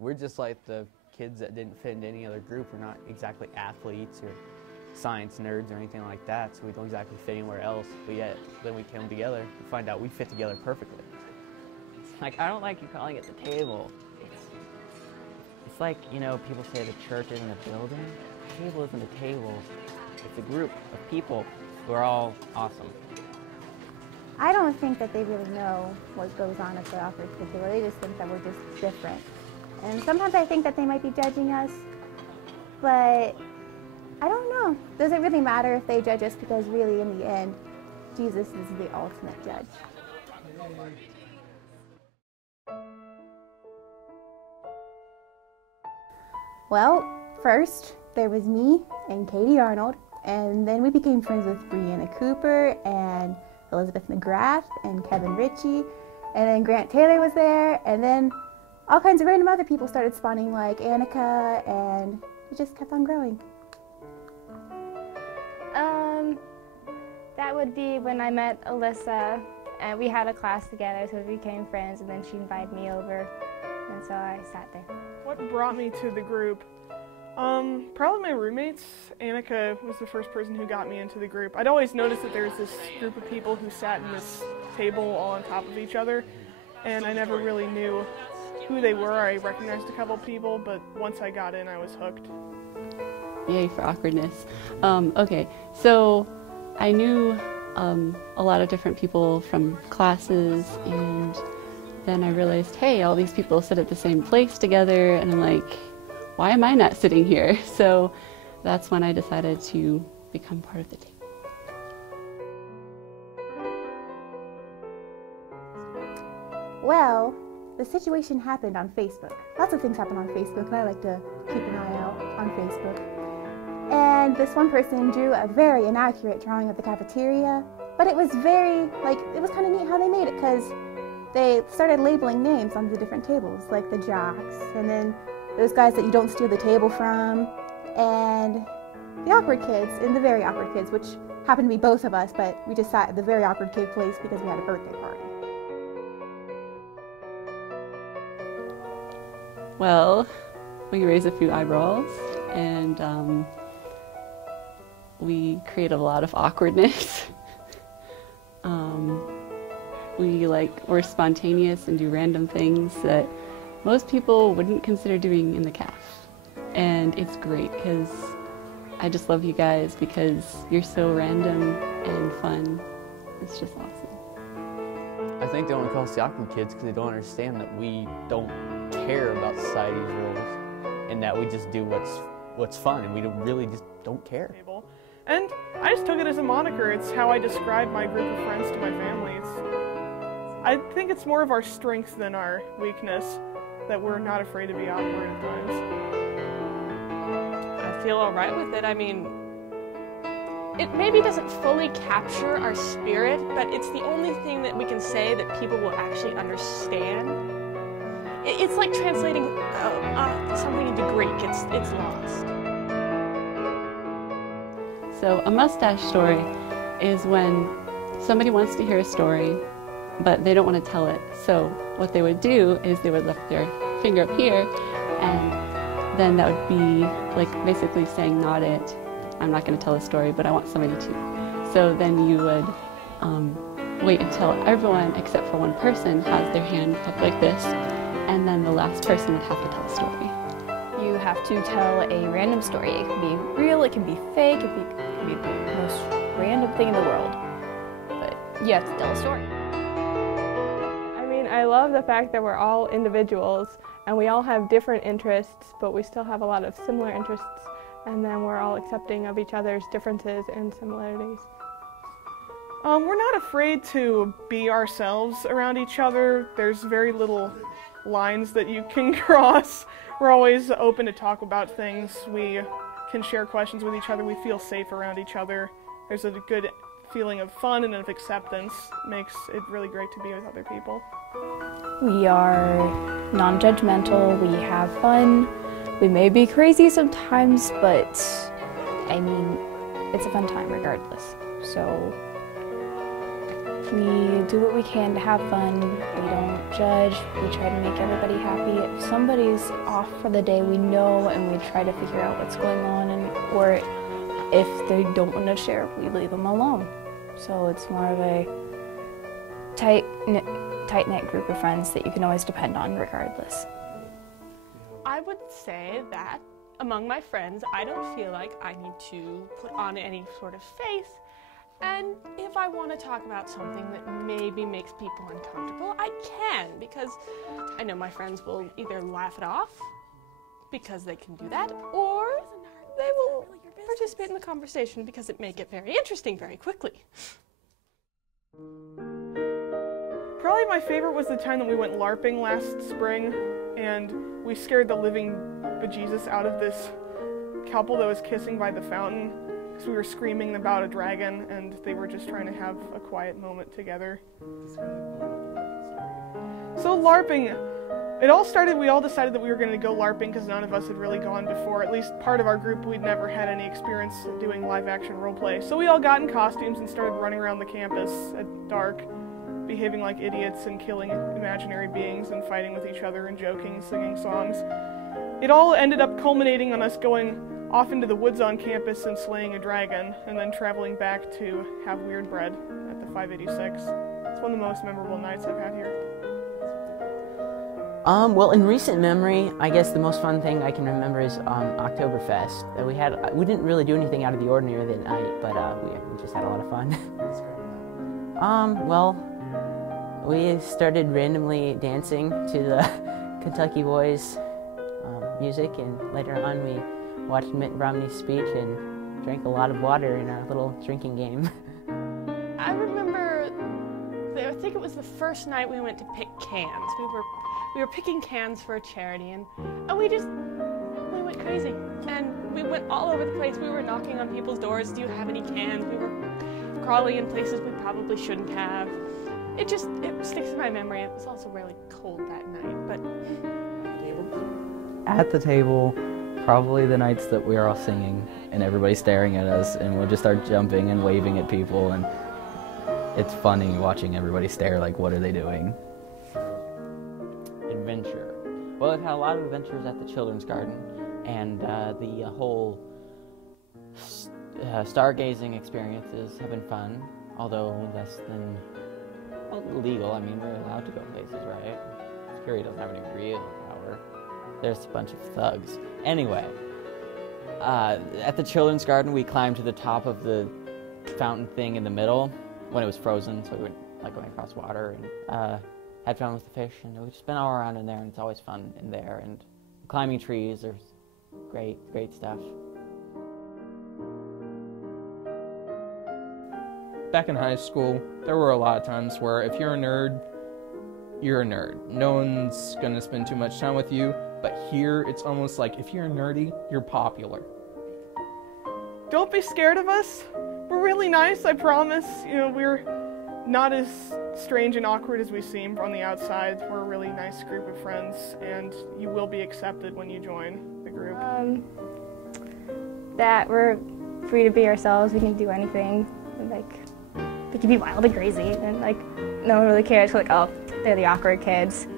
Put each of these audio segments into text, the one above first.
We're just like the kids that didn't fit into any other group. We're not exactly athletes or science nerds or anything like that, so we don't exactly fit anywhere else. But yet, then we come together and find out we fit together perfectly. Like, I don't like you calling it the table. It's like, you know, people say the church isn't a building. The table isn't a table. It's a group of people who are all awesome. I don't think that they really know what goes on at the Awkward Kid Table. They just think that we're just different. And sometimes I think that they might be judging us, but I don't know. Does it really matter if they judge us? Because really, in the end, Jesus is the ultimate judge. Well, first there was me and Katie Arnold, and then we became friends with Brianna Cooper and Elizabeth McGrath and Kevin Ritchie, and then Grant Taylor was there, and then all kinds of random other people started spawning, like Annika, and it just kept on growing. That would be when I met Alyssa, and we had a class together, so we became friends, and then she invited me over, and so I sat there. What brought me to the group? Probably my roommates. Annika was the first person who got me into the group. I'd always noticed that there was this group of people who sat in this table all on top of each other, and I never really knew who they were. I recognized a couple people, but once I got in, I was hooked. Yay for awkwardness. Okay, so I knew a lot of different people from classes, and then I realized, hey, all these people sit at the same place together, and I'm like, why am I not sitting here? So that's when I decided to become part of the team. Well, the situation happened on Facebook. Lots of things happen on Facebook, and I like to keep an eye out on Facebook. And this one person drew a very inaccurate drawing of the cafeteria, but it was it was kind of neat how they made it, because they started labeling names on the different tables, like the jocks, and then those guys that you don't steal the table from, and the awkward kids and the very awkward kids, which happened to be both of us, but we just sat at the very awkward kid place because we had a birthday party. Well, we raised a few eyebrows, and we create a lot of awkwardness. We're spontaneous and do random things that most people wouldn't consider doing in the caf. And it's great because I just love you guys because you're so random and fun. It's just awesome. I think they only call us the awkward kids because they don't understand that we don't care about society's rules and that we just do what's fun, and we really just don't care. And I just took it as a moniker. It's how I describe my group of friends to my family. I think it's more of our strength than our weakness, that we're not afraid to be awkward at times. I feel all right with it. I mean, it maybe doesn't fully capture our spirit, but it's the only thing that we can say that people will actually understand. It's like translating something into Greek. It's lost. So a mustache story is when somebody wants to hear a story, but they don't want to tell it. So what they would do is they would lift their finger up here, and then that would be like basically saying, not it. I'm not going to tell a story, but I want somebody to. So then you would wait until everyone except for one person has their hand up like this, and then the last person would have to tell a story. You have to tell a random story. It can be real, it can be fake, it can be the most random thing in the world. But you have to tell a story. I mean, I love the fact that we're all individuals and we all have different interests, but we still have a lot of similar interests, and then we're all accepting of each other's differences and similarities. We're not afraid to be ourselves around each other. There's very little lines that you can cross. We're always open to talk about things. We can share questions with each other. We feel safe around each other. There's a good feeling of fun and of acceptance. It makes it really great to be with other people. We are non-judgmental, we have fun, we may be crazy sometimes, but I mean, it's a fun time regardless. So We do what we can to have fun. We don't judge. We try to make everybody happy. If somebody's off for the day, we know, and we try to figure out what's going on, or if they don't want to share, we leave them alone. So it's more of a tight-knit group of friends that you can always depend on regardless. I would say that among my friends, I don't feel like I need to put on any sort of face. And if I want to talk about something that maybe makes people uncomfortable, I can, because I know my friends will either laugh it off because they can do that, or they will participate in the conversation because it may get very interesting very quickly. Probably my favorite was the time that we went LARPing last spring, and we scared the living bejesus out of this couple that was kissing by the fountain. We were screaming about a dragon, and they were just trying to have a quiet moment together. So LARPing, it all started, we all decided that we were going to go LARPing because none of us had really gone before. At least part of our group, we'd never had any experience doing live-action roleplay. So we all got in costumes and started running around the campus at dark, behaving like idiots and killing imaginary beings and fighting with each other and joking and singing songs. It all ended up culminating on us going off into the woods on campus and slaying a dragon, and then traveling back to have weird bread at the 586. It's one of the most memorable nights I've had here. Well, in recent memory, I guess the most fun thing I can remember is Oktoberfest. We didn't really do anything out of the ordinary that night, but we just had a lot of fun. Well, we started randomly dancing to the Kentucky Boys music, and later on we watched Mitt Romney's speech and drank a lot of water in our little drinking game. I remember, I think it was the first night we went to pick cans. We were picking cans for a charity, and we went crazy. And we went all over the place. We were knocking on people's doors, do you have any cans? We were crawling in places we probably shouldn't have. It sticks in my memory. It was also really cold that night, but... At the table, probably the nights that we are all singing and everybody's staring at us, and we'll just start jumping and waving at people, and it's funny watching everybody stare like, what are they doing? Adventure. Well, I've had a lot of adventures at the Children's Garden, and the whole stargazing experiences have been fun, although less than legal. I mean, we're allowed to go places, right? Security doesn't have any real power. There's a bunch of thugs. Anyway, at the Children's Garden, we climbed to the top of the fountain thing in the middle when it was frozen, so we went like going across water, and had fun with the fish, and we just been all around in there, and it's always fun in there. And climbing trees, there's great stuff. Back in high school, there were a lot of times where if you're a nerd, you're a nerd. No one's gonna spend too much time with you. But here, it's almost like if you're nerdy, you're popular. Don't be scared of us. We're really nice, I promise. You know, we're not as strange and awkward as we seem on the outside. We're a really nice group of friends, and you will be accepted when you join the group. That we're free to be ourselves. We can do anything. And, we can be wild and crazy, and no one really cares. We're oh, they're the awkward kids.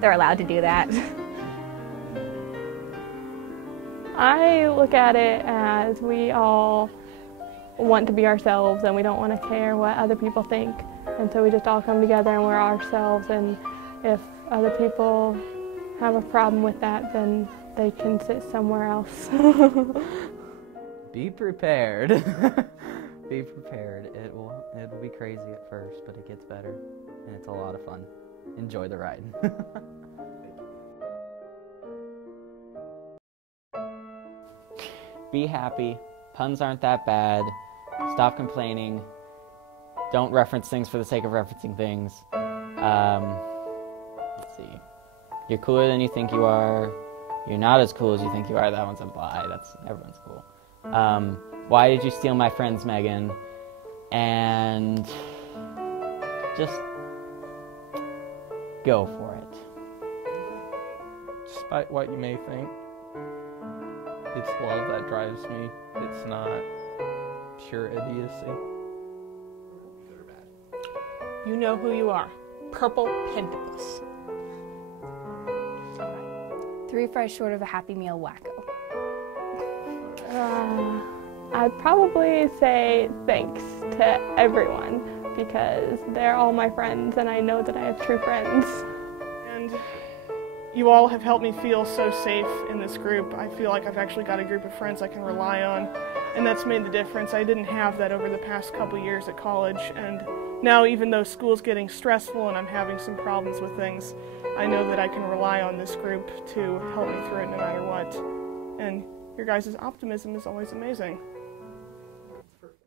They're allowed to do that. I look at it as we all want to be ourselves, and we don't want to care what other people think. And so we just all come together and we're ourselves, and if other people have a problem with that, then they can sit somewhere else. Be prepared. Be prepared. It'll be crazy at first, but it gets better, and it's a lot of fun. Enjoy the ride. Be happy. Puns aren't that bad. Stop complaining. Don't reference things for the sake of referencing things. Let's see. You're cooler than you think you are. You're not as cool as you think you are. That one's a lie. Everyone's cool. Why did you steal my friends, Megan? And just go for it. Despite what you may think, it's love that drives me. It's not pure idiocy. You know who you are. Purple Pentapus. 3 fries short of a Happy Meal wacko. I'd probably say thanks to everyone because they're all my friends and I know that I have true friends. And you all have helped me feel so safe in this group. I feel like I've actually got a group of friends I can rely on, and that's made the difference. I didn't have that over the past couple years at college, and now even though school's getting stressful and I'm having some problems with things, I know that I can rely on this group to help me through it no matter what. And your guys' optimism is always amazing.